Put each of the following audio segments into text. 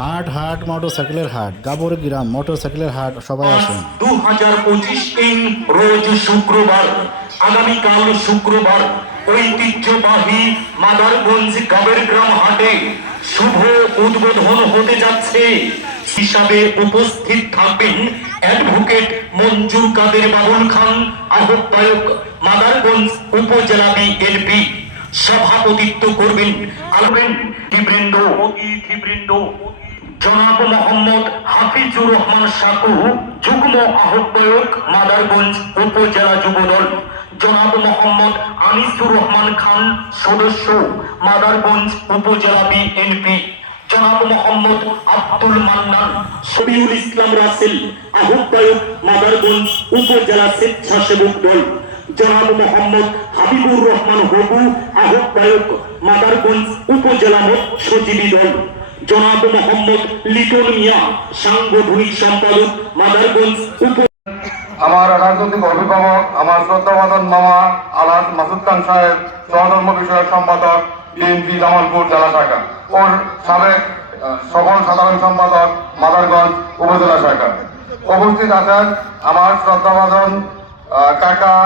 হাট হাট মোটরসাইকেলের হাট, গাবর গ্রাম মোটরসাইকেলের হাট, সবাই আসেন। 2025 রোজ শুক্রবার, আগামীকাল শুক্রবার ঐতিহ্যবাহী মাদারগঞ্জ গাবের গ্রাম হাটে শুভ উদ্বোধন হতে যাচ্ছে। হিসাবে উপস্থিত থাকবেন অ্যাডভোকেট মঞ্জুর কাদের বাবুল খান, আহ্বায়ক মাদারগঞ্জ উপজেলা বিএনপি। সভাপতিত্ব করবেন অতিথিবৃন্দ জনাব মোহাম্মদ হাফিজুর রহমান সাকু, যুগ্ম আহ্বায়ক মাদারগঞ্জ উপজেলা যুবদল, জনাব মোহাম্মদ আনিসুর রহমান খান, সদস্য মাদারগঞ্জ উপজেলা বিএনপি, জনাব মোহাম্মদ আব্দুল মান্নান, শফিউল ইসলাম রাসেল, আহ্বায়ক মাদারগঞ্জ উপজেলা স্বেচ্ছাসেবক দল, জনাব মোহাম্মদ হাবিবুর রহমান হবু, আহ্বায়ক মাদারগঞ্জ উপজেলা সচিব দল, জনাব মোহাম্মদ লিটন মিয়া, সাংগঠনিক সম্পাদক মাদারগঞ্জ উপ। আমার রাজনৈতিক অভিভাবক, আমার শ্রদ্ধাভাজন মামা আলহাজ মাসুদ খান সাহেব, সহধর্ম বিষয়ক সম্পাদক বিএনপি জামালপুর জেলা শাখা, ওর সাবেক সকল সাধারণ সম্পাদক মাদারগঞ্জ উপজেলা শাখা। উপস্থিত আছেন আমার শ্রদ্ধাভাজন কাকা,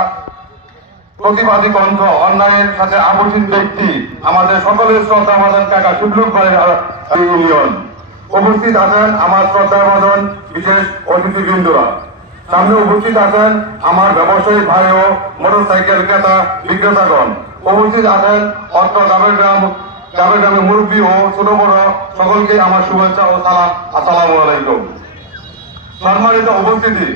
প্রতিবাদী কণ্ঠ, অন্যায়ের সাথে আবর্তিত ব্যক্তি, আমাদের সকলের শ্রদ্ধাভাজন কাকা সুব্রত ভাই ইউনিয়ন। উপস্থিত আছেন আমার শ্রদ্ধাভাজন বিশেষ অতিথিবৃন্দরা। সামনে উপস্থিত আছেন আমার ব্যবসায়ী ভাই ও মোটরসাইকেল ক্রেতা বিক্রেতাগণ। উপস্থিত আছেন অত্র গাবের গ্রামের মুরব্বী ও ছোট বড় সকলকে আমার শুভেচ্ছা ও সালাম, আসসালামু আলাইকুম। সম্মানিত উপস্থিতি,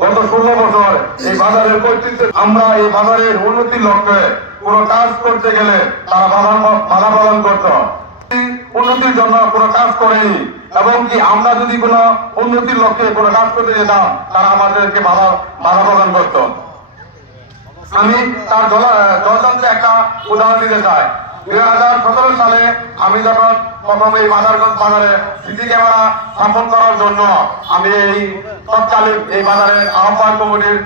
গত 16 বছর এই বাজারের কর্তৃত্বে আমরা এই বাজারের উন্নতির লক্ষ্যে কোনো কাজ করতে গেলে তারা বাধা প্রদান করত, উন্নতির জন্য কোনো কাজ করেনি, এবং কি আমরা যদি কোনো উন্নতির লক্ষ্যে কোনো কাজ করতে যেতাম তারা আমাদেরকে বাধা প্রদান করত। আমি তার জলযন্ত্রে একটা উদাহরণ দিতে চাই। 2017 সালে আমি যখন প্রথম এই মাদারগঞ্জ বাজারে সিসি ক্যামেরা স্থাপন করার জন্য আমি এই তৎকালীন এই বাজারের আহ্বায়ক কমিটির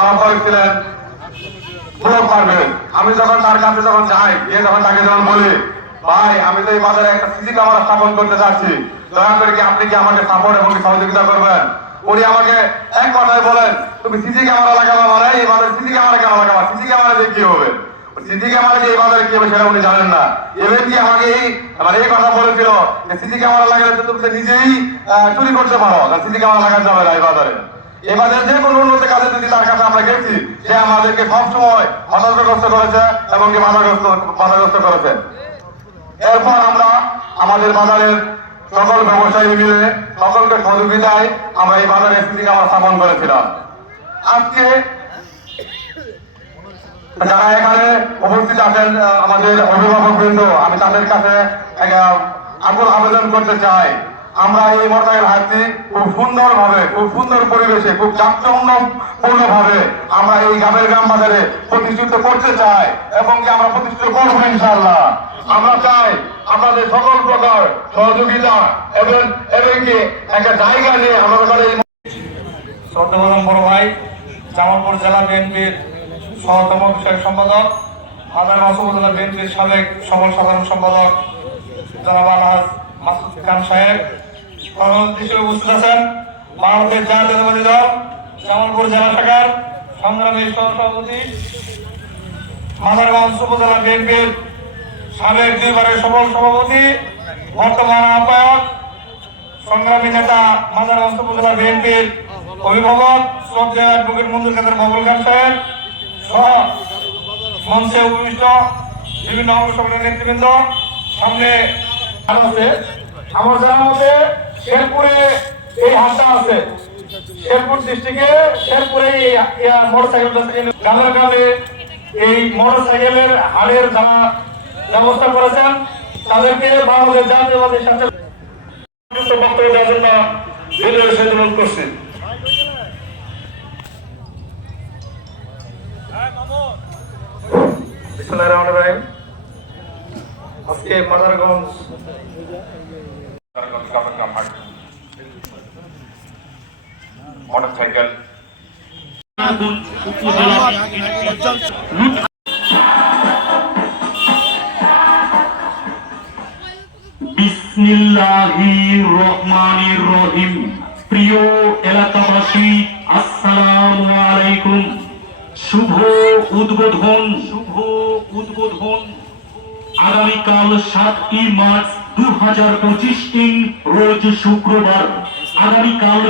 আহ্বায়ক ছিলেন আমি যখন তার কাছে যখন যাই, গিয়ে যখন তাকে যখন বলি, ভাই আমি তো এই বাজারে একটা সিসি ক্যামেরা স্থাপন করতে চাচ্ছি, দয়া করে কি আপনি কি আমাকে সাপোর্ট এবং সহযোগিতা করবেন? উনি আমাকে এক কথায় বলেন, তুমি সিসি ক্যামেরা লাগাবা মানে এই বাজারে সিসি ক্যামেরা কেন লাগাবা? সিসি ক্যামেরা দিয়ে কি হবে? সিসি ক্যামেরা দিয়ে এই বাজারে কি হবে সেটা উনি জানেন না। এবার কি আমাকে এই কথা বলেছিল যে সিসি ক্যামেরা লাগালে তো তুমি নিজেই চুরি করতে পারো, সিসি ক্যামেরা লাগাতে যাবে না এই বাজারে। এই বাজারে যে কোনো উন্নত কাজে যদি তার কাছে আমরা গেছি, সে আমাদেরকে সবসময় হতাশাগ্রস্ত করেছে এবং বাধাগ্রস্ত করেছে। এরপর আমরা আমাদের বাজারের সকল ব্যবসায়ী মিলে সকলকে সহযোগিতায় আমরা এই বাজারে সিসি ক্যামেরা স্থাপন করেছিলাম। আজকে যারা এখানে উপস্থিত আছেন আমাদের অভিভাবক বৃন্দ, আমি তাদের কাছে আকুল আবেদন করতে চাই, আমরা এই মোটরসাইকেল হাটটি খুব সুন্দর ভাবে, খুব সুন্দর পরিবেশে, খুব জাঁকজমকপূর্ণ ভাবে আমরা এই গাবের গ্রাম বাজারে প্রতিষ্ঠিত করতে চাই এবং কি আমরা প্রতিষ্ঠিত করবো ইনশাআল্লাহ। আমরা চাই আমাদের সকল প্রকার সহযোগিতা এবং কি একটা জায়গা নিয়ে আমাদের এই শ্রদ্ধাভাজন বড় ভাই, জামালপুর জেলা বিএনপির সহতম বিষয়ক সম্পাদক, মাদারগঞ্জ উপজেলা বিএনপির সাবেক সকল সাধারণ সম্পাদক জনাব আলহাজ মাসুদ খান সাহেব, উপস্থিত আছেন বাংলাদেশ জাতীয়তাবাদী দল জামালপুর জেলা শাখার সংগ্রামী সহসভাপতি, মাদারগঞ্জ উপজেলা বিএনপির সাবেক 2 বারের সফল সভাপতি, বর্তমান আহ্বায়ক, সংগ্রামী নেতা মাদারগঞ্জ উপজেলা বিএনপির অভিভাবক শ্রদ্ধেয় অ্যাডভোকেট মঞ্জুর কাদের বাবুল খান সাহেব সহ মঞ্চে উপবিষ্ট বিভিন্ন অঙ্গ সংগঠনের নেতৃবৃন্দ। সামনে আছে আমার জানা মতে শেরপুরে এই হাটটা আছে, শেরপুর ডিস্ট্রিক্টে শেরপুরে মোটরসাইকেল গ্রামের গ্রামে এই মোটরসাইকেলের হাটের যারা ব্যবস্থা করেছেন তাদেরকে বাংলাদেশ জাতীয়তাবাদী সাথে বক্তব্য দেওয়ার জন্য বিনয়ের সাথে অনুরোধ করছি। আজকে মাদারগঞ্জ মোটরসাইকেল বিসমিল্লাহির বিসমিল্লাহির রহমানির রহিম। প্রিয় এলাকাবাসী, আসসালামু আলাইকুম। শুভ উদ্বোধন আগামীকাল 7ই মার্চ 2025 রোজ শুক্রবার। আগামীকাল